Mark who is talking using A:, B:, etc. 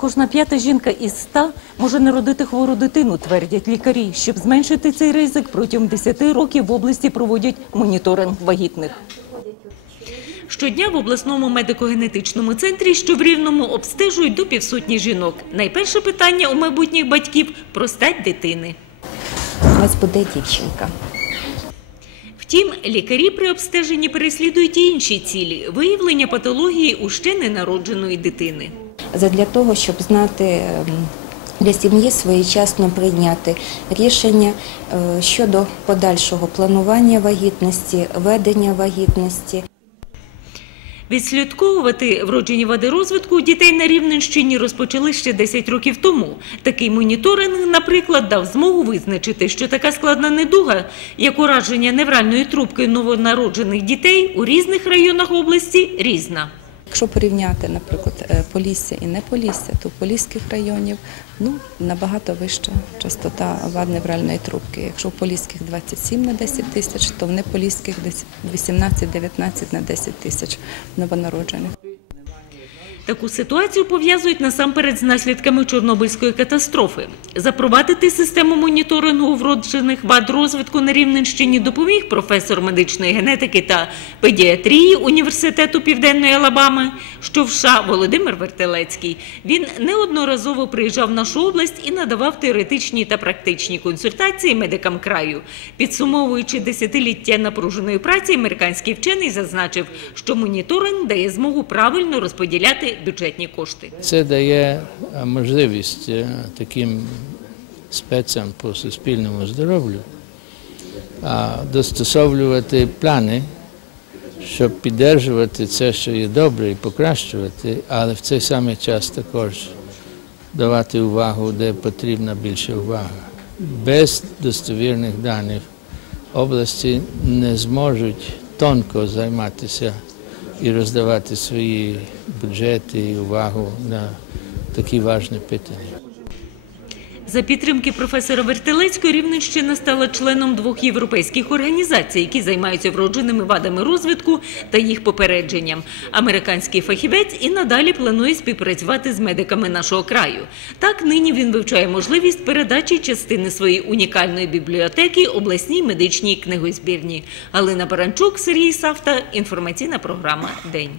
A: Кожна п'ята жінка із ста може народити хвору дитину, твердять лікарі. Щоб зменшити цей ризик, протягом 10 років в області проводять моніторинг вагітних.
B: Щодня в обласному медико-генетичному центрі, що в Рівному, обстежують до півсотні жінок. Найперше питання у майбутніх батьків – про стать дитини. У вас буде дівчинка. Втім, лікарі при обстеженні переслідують і інші цілі – виявлення патології у ще ненародженої дитини.
C: Задля того, щоб знати ем, для сім'ї своєчасно прийняти рішення е, щодо подальшого планування вагітності, ведення вагітності.
B: Відслідковувати вроджені вади розвитку дітей на Рівненщині розпочали ще 10 років тому. Такий моніторинг, наприклад, дав змогу визначити, що така складна недуга, як ураження невральної трубки новонароджених дітей у різних районах області різна.
D: Якщо порівняти, наприклад, е, Полісся і не Полісся, то в Поліських районів ну, набагато вища частота вад невральної трубки. Якщо в Поліських 27 на 10 тисяч, то в неполіських 18-19 на 10 тисяч новонароджених.
B: Таку ситуацію пов'язують насамперед з наслідками Чорнобильської катастрофи. Запровадити систему моніторингу вроджених вад розвитку на Рівненщині допоміг професор медичної генетики та педіатрії Університету Південної Алабами, що в США Володимир Вертелецький. Він неодноразово приїжджав в нашу область і надавав теоретичні та практичні консультації медикам краю. Підсумовуючи десятиліття напруженої праці, американський вчений зазначив, що моніторинг дає змогу правильно розподіляти бюджетні кошти.
E: Це дає е, можливість е, таким спецам по суспільному здоров'ю достосовлювати плани, щоб піддержувати це, що є добре, і покращувати, але в цей самий час також давати увагу, де потрібна більше уваги. Без достовірних даних області не зможуть тонко займатися і роздавати свої бюджети і увагу на такі важні питання.
B: За підтримки професора Вертелецького Рівненщина стала членом двох європейських організацій, які займаються вродженими вадами розвитку та їх попередженням. Американський фахівець і надалі планує співпрацювати з медиками нашого краю. Так нині він вивчає можливість передачі частини своєї унікальної бібліотеки обласній медичній книгозбірні. Галина Баранчук, Сергій Савта. Інформаційна програма День.